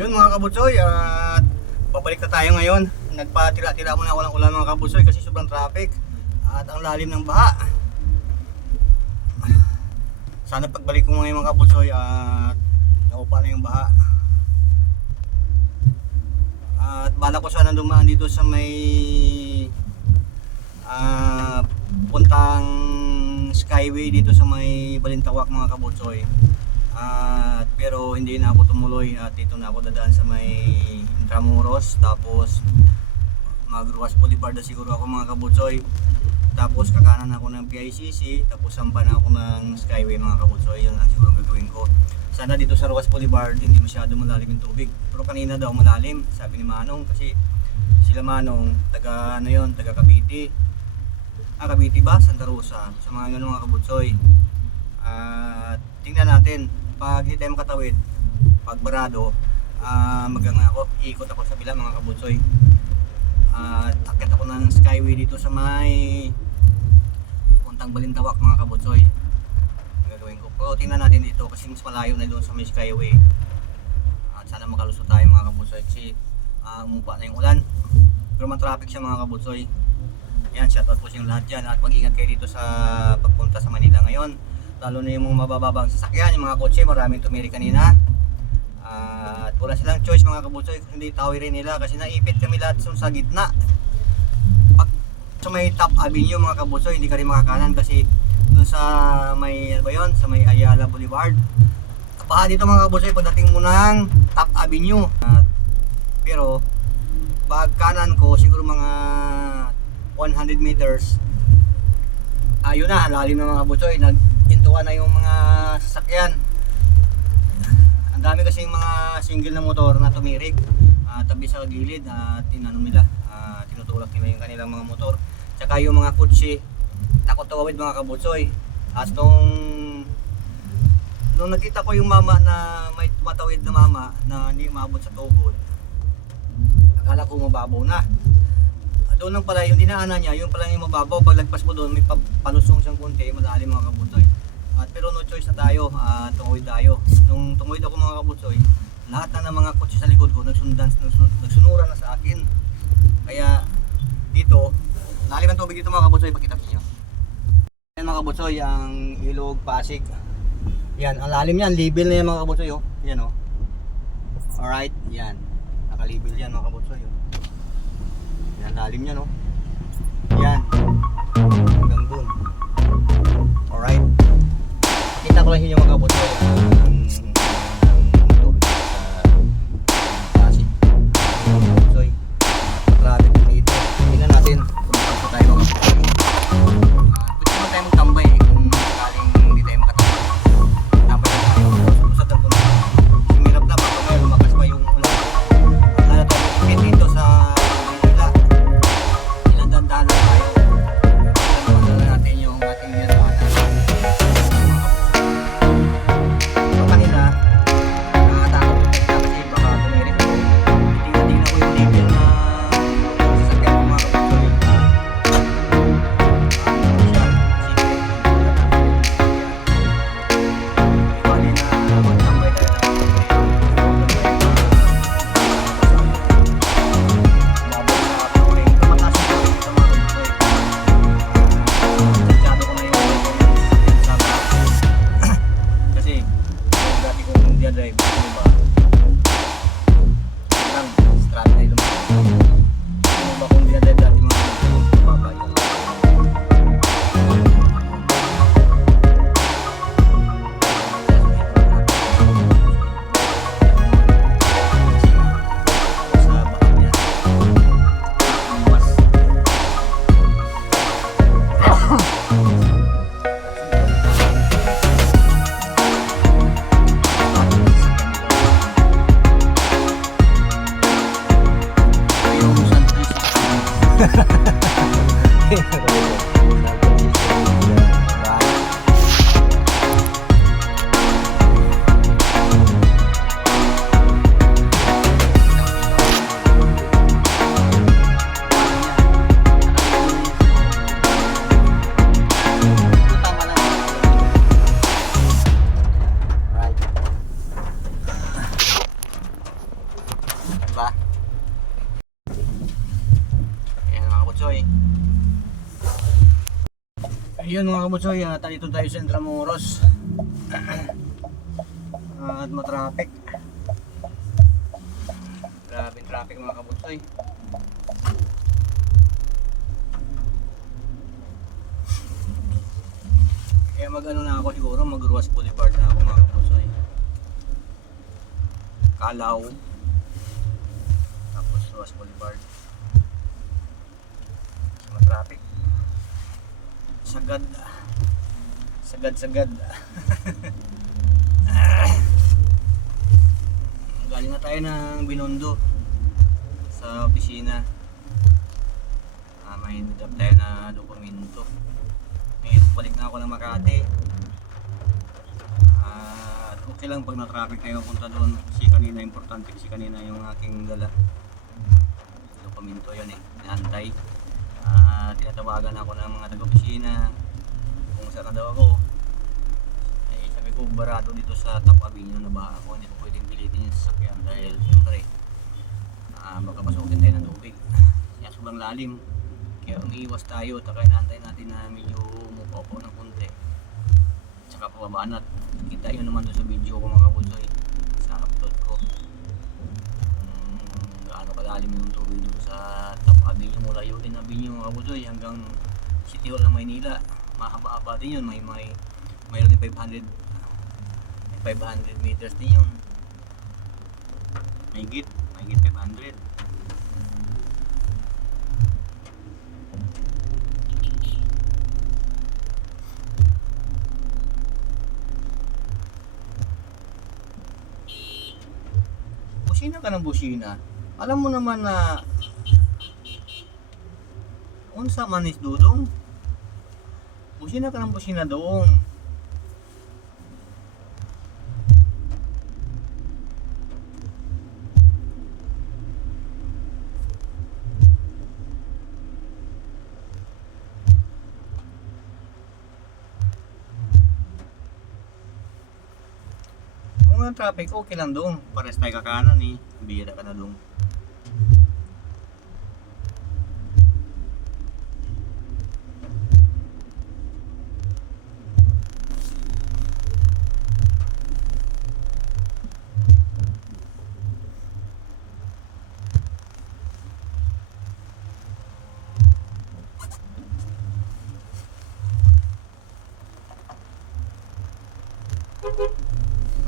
Yun mga kabutsoy, at babalik na tayo ngayon. Nagpatira-tira muna ako ng ulan mga kabutsoy kasi sobrang traffic at ang lalim ng baha. Sana pagbalik ko ngayon mga kabutsoy at naupa na yung baha. At bala ko sana dumaan dito sa may puntang Skyway dito sa may Balintawak mga kabutsoy. Pero hindi na ako tumuloy at dito na ako dadaan sa may Intramuros, tapos mag-Ruas Boulevard na siguro ako mga kabutsoy, tapos kakanan ako ng PICC, tapos sampa na ako ng Skyway mga kabutsoy. Yun lang siguro gagawin ko. Sana dito sa Ruas Boulevard hindi masyado malalim yung tubig, pero kanina daw malalim sabi ni Manong, kasi sila Manong taga ano yun, taga Cavite. Cavite ba? Santa Rosa, sa mga ganun mga kabutsoy. Tingnan natin pag hindi tayo makatawid, pag barado, ikot ako sa bila mga kabutsoy. Akit ako ng Skyway dito sa may puntang Balintawak mga kabutsoy. Gagawin ko, pero tingnan natin dito kasi mas malayo na doon sa may Skyway. At sana makalusot tayo mga kabutsoy kasi umupa na yung ulan, pero matraffic siya mga kabutsoy. Yan, shoutout po sa lahat dyan at mag-ingat kayo dito sa pagpunta sa Manila ngayon, lalo na yung mga mabababang sasakyan, yung mga kotse, maraming tumiri kanina. At wala silang choice mga kabutsoy, hindi tawirin nila kasi naipit kami lahat sa gitna. Pag sa may Top Avenue mga kabutsoy, hindi ka rin makakanan kasi dun sa may, ano ba yun, sa may Ayala Boulevard. Kapaha dito mga kabutsoy pagdating mo ng Top Avenue. Pero pag kanan ko siguro mga 100 meters, ayun na, lalim na mga kabutsoy, naghintuan na yung mga sasakyan. Ang dami kasi yung mga single na motor na tumirik tabi sa gilid at tinanong nila, tinutulak nila yung kanilang mga motor. Tsaka yung mga kutsi takot tawid mga kabutsoy. At nung nakita ko yung mama na may tumatawid na mama na hindi umabot sa tuhod, akala ko mababaw na. Doon lang pala yung dinaanan niya, yung pala yung mababaw. Paglagpas mo doon may palusong siyang kunti, malalim mga kabutsoy. Pero no choice na tayo, tumuwid tayo. Nung tumuwid ako mga kabutsoy, lahat na ng mga kotse sa likod ko nagsunuran na sa akin. Kaya dito, lalim ang tubig dito mga kabutsoy, pakita ko niyo. Yan mga kabutsoy, ang Ilog Pasig. Yan, ang lalim yan, level na yan mga kabutsoy, oh. Yan oh. Alright, yan. Nakalibel yan mga kabutsoy, oh. Yan, lalim niya no. Yan. Hanggang dun. Alright. Kita ko lang yung mga kabutsoy. Tubig sa Pasig. Kabutsoy. Traffic dito. Tingnan natin kung saan tayo mga kabutsoy. Pwede naman tayo magtambay kung sakaling hindi tayo makatambay. Tambay na tayo. Usad lang kung sumirap na baka may lumakas pa yung ulan. Lalo tayo magkikit dito sa dahan na tayo. Pagkakala natin yung ating nirwana. So kanina, nakakatakot ko kanina kasi baka tumirik ko. Tingnan ko yung level na sasakyan ko mga kabutsoy. Ibali na magtambay tayo na drive, ano ba? Lang, strata na ilong. Ano ba kung dinadrive dati mga baba yung sa baka niya. Mas Yun mga kabutsoy, dito tayo sa Intramuros. At matraffic. Grabing traffic mga kabutsoy. Kaya mag-ano na ako siguro, mag-Ruas Boulevard na ako mga kabutsoy. Calao. Tapos Ruas Boulevard. Matraffic. Sagad. Galing na tayo ng Binondo sa opisina. May drop tayo na dokumento. Ngayon balik na ako ng Makati. Okay lang pag na-traffic tayo punta doon. Kasi kanina importante, kasi kanina yung aking dala dokumento yun inaantay. Tinatawagan ako ng mga taga-opisina kung saan na daw ako. Sabi ko barado dito sa Top Avenue na ba ako, hindi ko pwedeng pilitin yung sasakyan dahil siyempre baka pasukin tayo ng tubig. Kaya sobrang lalim, kaya umiiwas tayo. Taka inaantay natin na medyo umupo ng konti, tsaka pababaan at kita yun naman doon sa video ko mga kabutsoy, sa upload ko gaano kalalim yung tubig doon sa Top Avenue mula yun din Avenue mga kabutsoy hanggang City Hall ng Maynila. Mahaba-haba din yun, mayroon din 500 meters din yun, may git 500. Busina ka ng busina. Alam mo naman na unsa man is dudong. Busina ka ng busina doong. Kung ang traffic, okay lang doon. Pares tayo kakanan eh. Bihira ka na doon.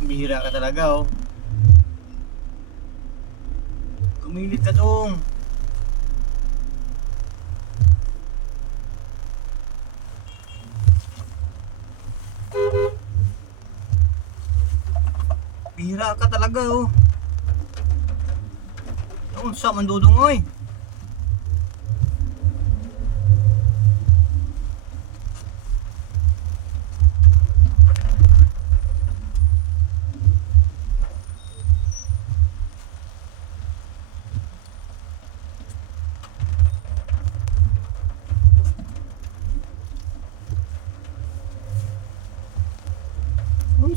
Bihira ka talaga oh. Kumilit ka dong. Bihira ka talaga oh. Doon sa mandudong oy.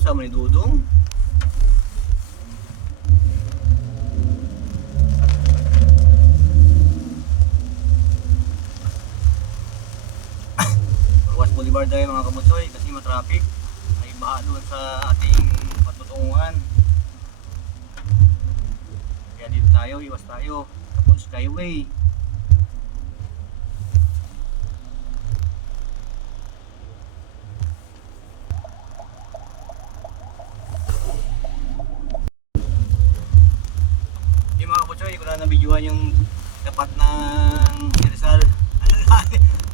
Sa may dudong. Ruas Boulevard tayo mga kabutsoy kasi matraffic. May baha doon sa ating patutunguhan. Kaya dito tayo, iwas tayo. Tapos Skyway. Hindi ko na nabidyohan yung tapat ng Rizal.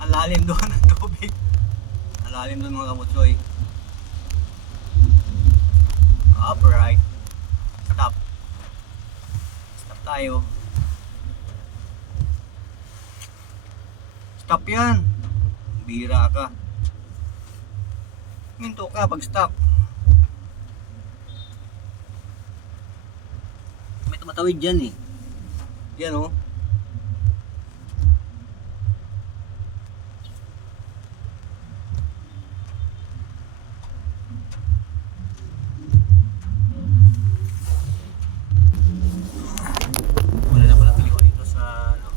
Ang lalim doon ng tubig. Ang lalim doon mga kabutsoy. Upright. Stop. Stop tayo. Stop yan. Bira ka. Minto ka pag stop. May tumatawid dyan eh. Yan o. Wala na pala kaliwa dito sa ano.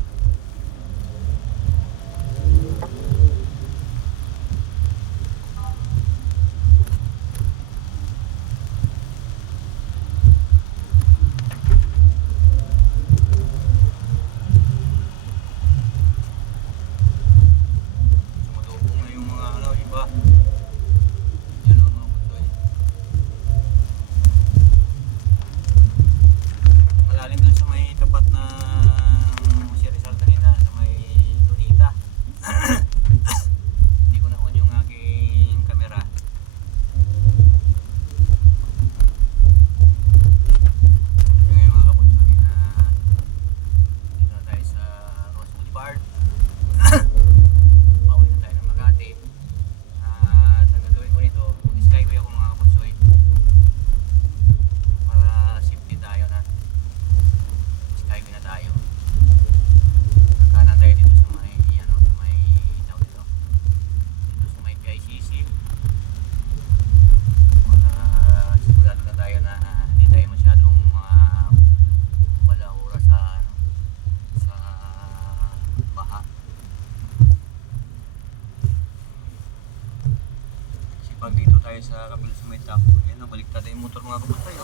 tayo sa kapila sa may tako. Yan o, baliktad na yung motor mga kabutsoy.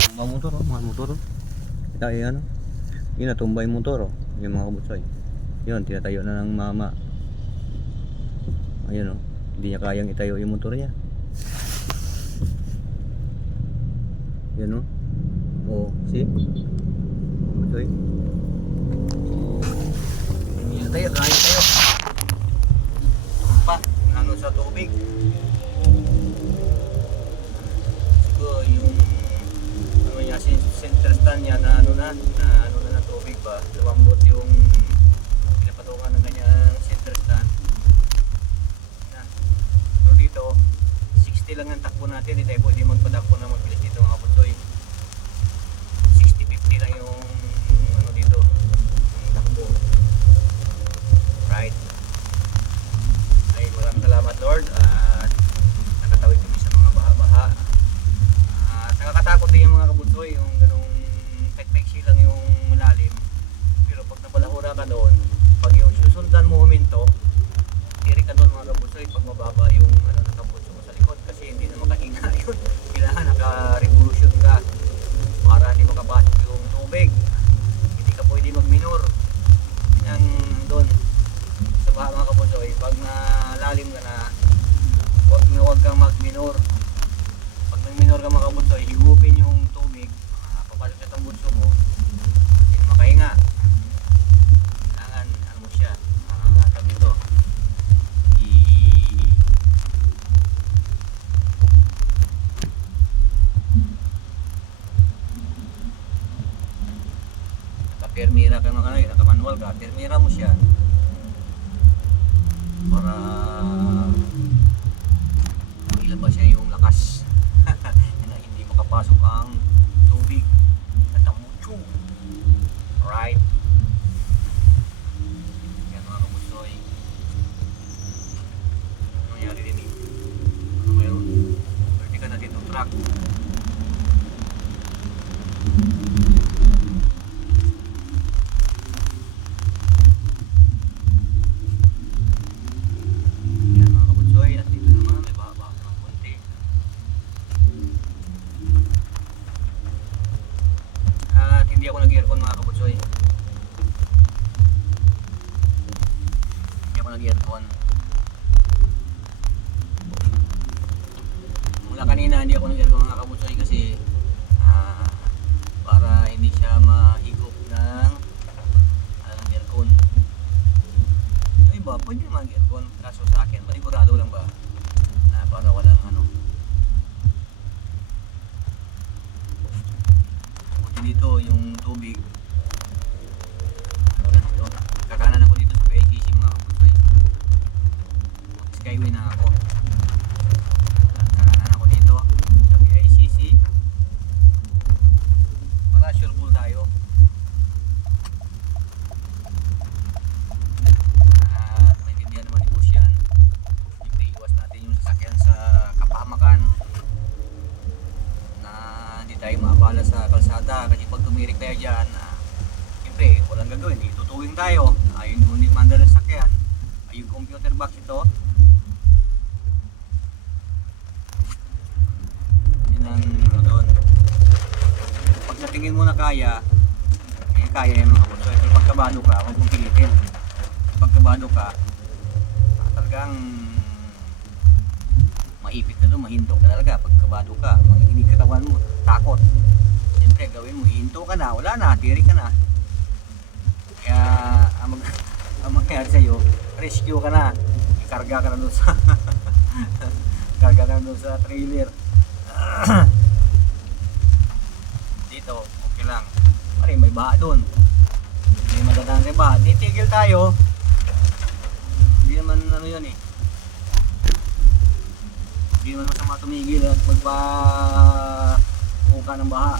Tumba motor o, mga motor o. Kita yan o. Yun na, tumba yung motor o. Yung mga kabutsoy. Yun, tinatayo na ng mama. Ayun o, hindi niya kayang itayo yung motor niya. Yan o. O, see? Kabutsoy. Yan tayo, kaya tayo. Pa, ano sa tubig. Siguro yung ano niya, center stand niya na ano na ng tubig ba. Lumambot yung pinapatungan ng kanyang center stand. Yan. So dito, 60 lang ang takbo natin. Hindi tayo pwede magpatakbo na magbilis dito mga kabutsoy. 60-50 lang yung ano dito, yung takbo. Right. Ay, maraming salamat Lord at nakatawid kami sa mga baha-baha at nakakatakot din yung mga kabutsoy, yung ganong pekpeksi lang yung malalim, pero pag nabalahura ka doon, pag yung susundan mo huminto, tirik ka doon mga kabutsoy pag mababa yung ano, nakabutso mo sa likod kasi hindi na makahinga yun. Kailangan naka-revolution ka para hindi makapasok yung tubig, hindi ka pwede mag-minor yan doon sa baha mga kabutsoy. Pag nalalim ka na, huwag kang mag-minor. Pag nag-minor ka mga kabutsoy, higupin yung tubig, papasok sa tambutso mo, hindi na makahinga. Kailangan ano mo siya, sabi ito, naka-permira ka naman, naka-manual ka, permira mo siya para ilabas siya yung lakas na hindi makapasok ang tubig sa tambutso. Right? Yan mga kabutsoy. Ano nangyari din eh? Ano mayroon? Pwede ka natin itong truck. Hindi ako nag-aircon mga kabutsoy. Hindi ako nag-aircon. Mula kanina hindi ako nag-aircon mga kabutsoy kasi para hindi siya mahigop ng aircon. Yung iba pwede mag-aircon kaso sa akin manigurado lang ba na para walang ano. Dito yung tubig dito. Kakanan ako dito sa PICC mga kabutsoy. Skyway na ako. Kakanan ako dito sa PICC para sure ball tayo. At maintindihan naman ni Boss yan. Siyempre iwas natin yung sasakyan sa kapahamakan na hindi tayo maabala sa kalsada kasi pag tumirik tayo dyan siyempre walang gagawin, itutuwing tayo yung unit mandar ng sakyan yung computer box ito yun ang ano doon pag sa tingin mo na kaya yung mga kabutsoy pero pag kabado ka huwag mong pilitin pag kabado ka talagang maipit na doon, mahinto ka talaga pag kabado ka, manginginig katawan mo, takot. Siyempre gawin mo, hinto ka na, wala na, tiri ka na. Kaya ang mangyayari sa'yo, rescue ka na, ikarga ka na doon sa karga ka na doon sa trailer. Dito, okay lang. Pare, may baha doon. May madadaan sa baha. Titigil tayo. Hindi naman ano yun eh. Hindi naman masama tumigil at magpa-uka ng baha.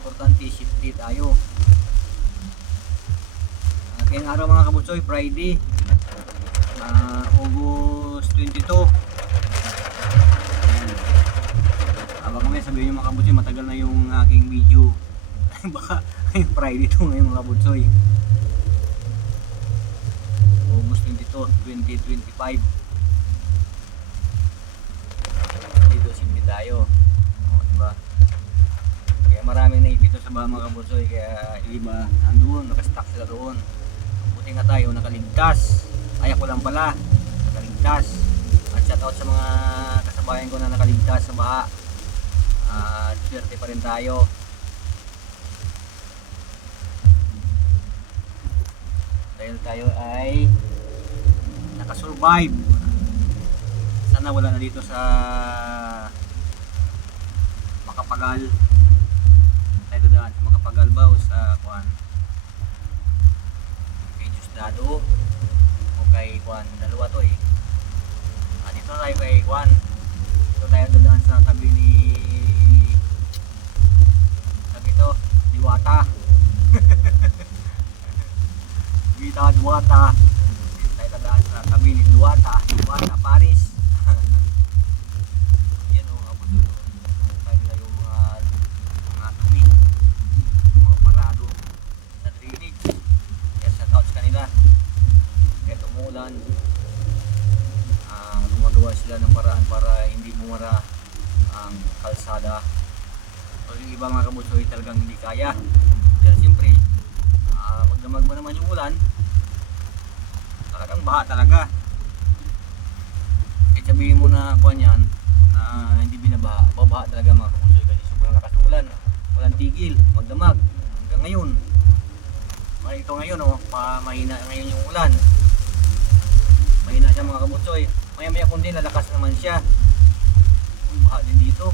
Importante, safety tayo. Kayang araw mga kabutsoy, Friday, August 22. Abang kami, sabihin nyo mga kabutsoy, matagal na yung aking video. Baka Friday ito ngayon mga kabutsoy. August 22, 2025. tayo. O, diba? Kaya maraming naipito sa baha mga kabutsoy, kaya iba nandoon, nakastock sila doon. Buti nga tayo nakaligtas. Ay ako lang pala nakaligtas. At shout out sa mga kasabayan ko na nakaligtas sa baha. At swerte pa rin tayo. Dahil tayo ay nakasurvive. Sana wala na dito sa Makapagal. Tayo dadaan sa Makapagal ba o sa Kuan? Kay Diosdado o kay Kuan? Dalawa to eh. Dito tayo kay Kuan. Dito tayo dadaan sa tabi ni ito, Diwata. Diwata. Dito tayo dadaan sa tabi ni Diwata Paris. Yan o, abot tayo nila yung mga dumi, mga parado sa drainage. Kaya shout out sa kanila. Kaya tumulan, gumagawa sila ng paraan para hindi bumara ang kalsada. So yung iba mga kabutsoy talagang hindi kaya. Dahil siyempre magdamag mo naman yung ulan, talagang baha talaga. Kaya sabihin mo na kuwan yan na hindi binabaha, babaha talaga mga kabutsoy kasi sobrang lakas ng ulan, walang tigil, magdamag hanggang ngayon. Ito ngayon mahina ngayon yung ulan, mahina siya mga kabutsoy. Maya maya kundi lalakas naman siya. Baha din dito,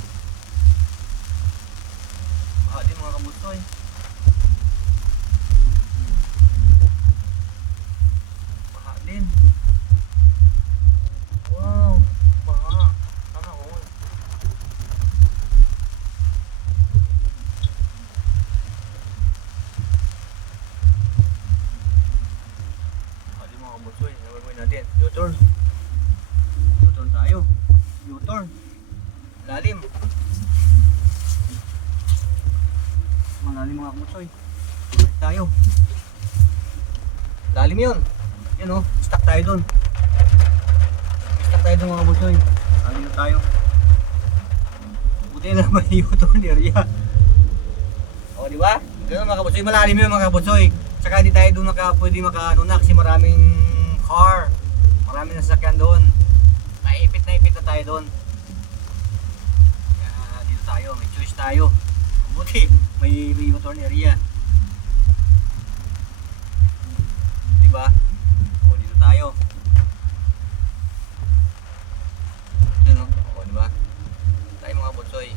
baha din mga kabutsoy. Baha din. Wow, baha. Sana all. Baha din mga kabutsoy. Ano gagawin natin? U-turn. U-turn tayo. U-turn. Lalim. Malalim mga kabutsoy. Balik tayo. Lalim yun. Yan o. Stuck tayo dun. Stuck tayo dun mga kabutsoy. Lalim na tayo. Buti na may U-turn area. O diba? Ganun mga kabutsoy. Malalim yun mga kabutsoy. Saka hindi tayo dun pwede makaano kasi maraming car. Maraming nasasakyan doon. Naipit na tayo doon. Dito tayo, may choice tayo. Buti, may U-turn area. Diba? O, dito tayo. Yun o, diba? Tayo mga butsoy.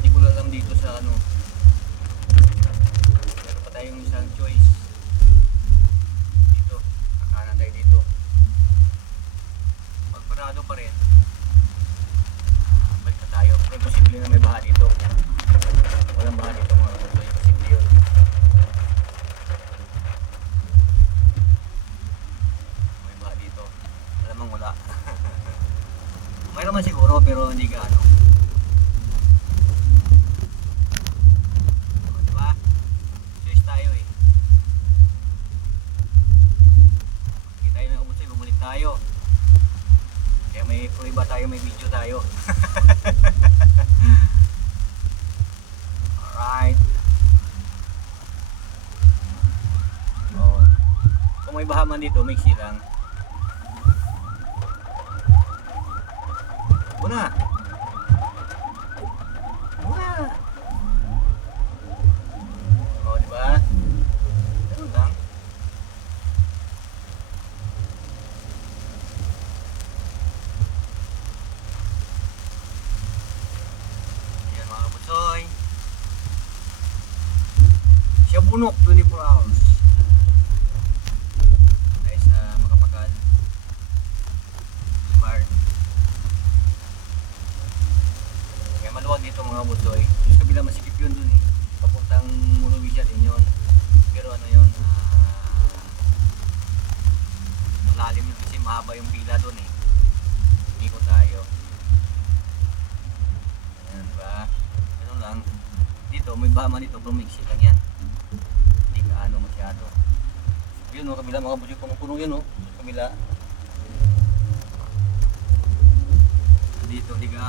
Hindi ko lang dito sa ano. Meron pa tayong isang choice. Dito, kakanan tayo dito. Magparado pa rin. Balik na tayo. Pero posible na may baha dito. Walang baha dito mga butsoy. Posible yun. May baha dito. Malamang wala. Mayroon man siguro pero hindi gaano. Diba? Choice tayo eh. Kita tayo mga butsoy. Bumalik tayo. Kaya may prueba tayo, may video tayo. Alright. Oh. Kung may baha man dito, mix lang. Una. Oh, diba? Ganun lang. Yan mga kabutsoy. Siya bunok 24 hours. Tayo sa Makapagal Bar. Kaya maluwag dito mga kabutsoy. Yung kabila masikip yun dun eh. Papuntang Monovisia din yun. Pero ano yun, malalim yun kasi mahaba yung pila dun eh. Ikot tayo. Ayan ba? Ganun lang. Dito, may baha man dito, bumiksi lang yan. Hindi ka ano masyado. Yun o, kabila mga kabutsoy, punong-puno yun o. Sa kabila.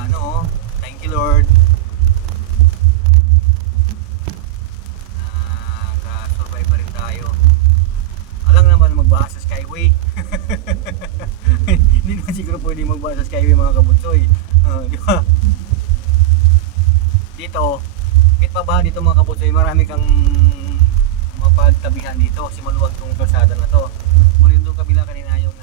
ano, thank you Lord. Naka-survive pa rin tayo. Alam naman magbaha sa Skyway. Hindi naman siguro pwede magbaha sa Skyway mga kabutsoy. Di ba? Dito, kahit pabaha dito mga kabutsoy, marami kang mapagtabihan dito. Kasi maluwag tong kalsada na to. Muli doon kabila kanina yung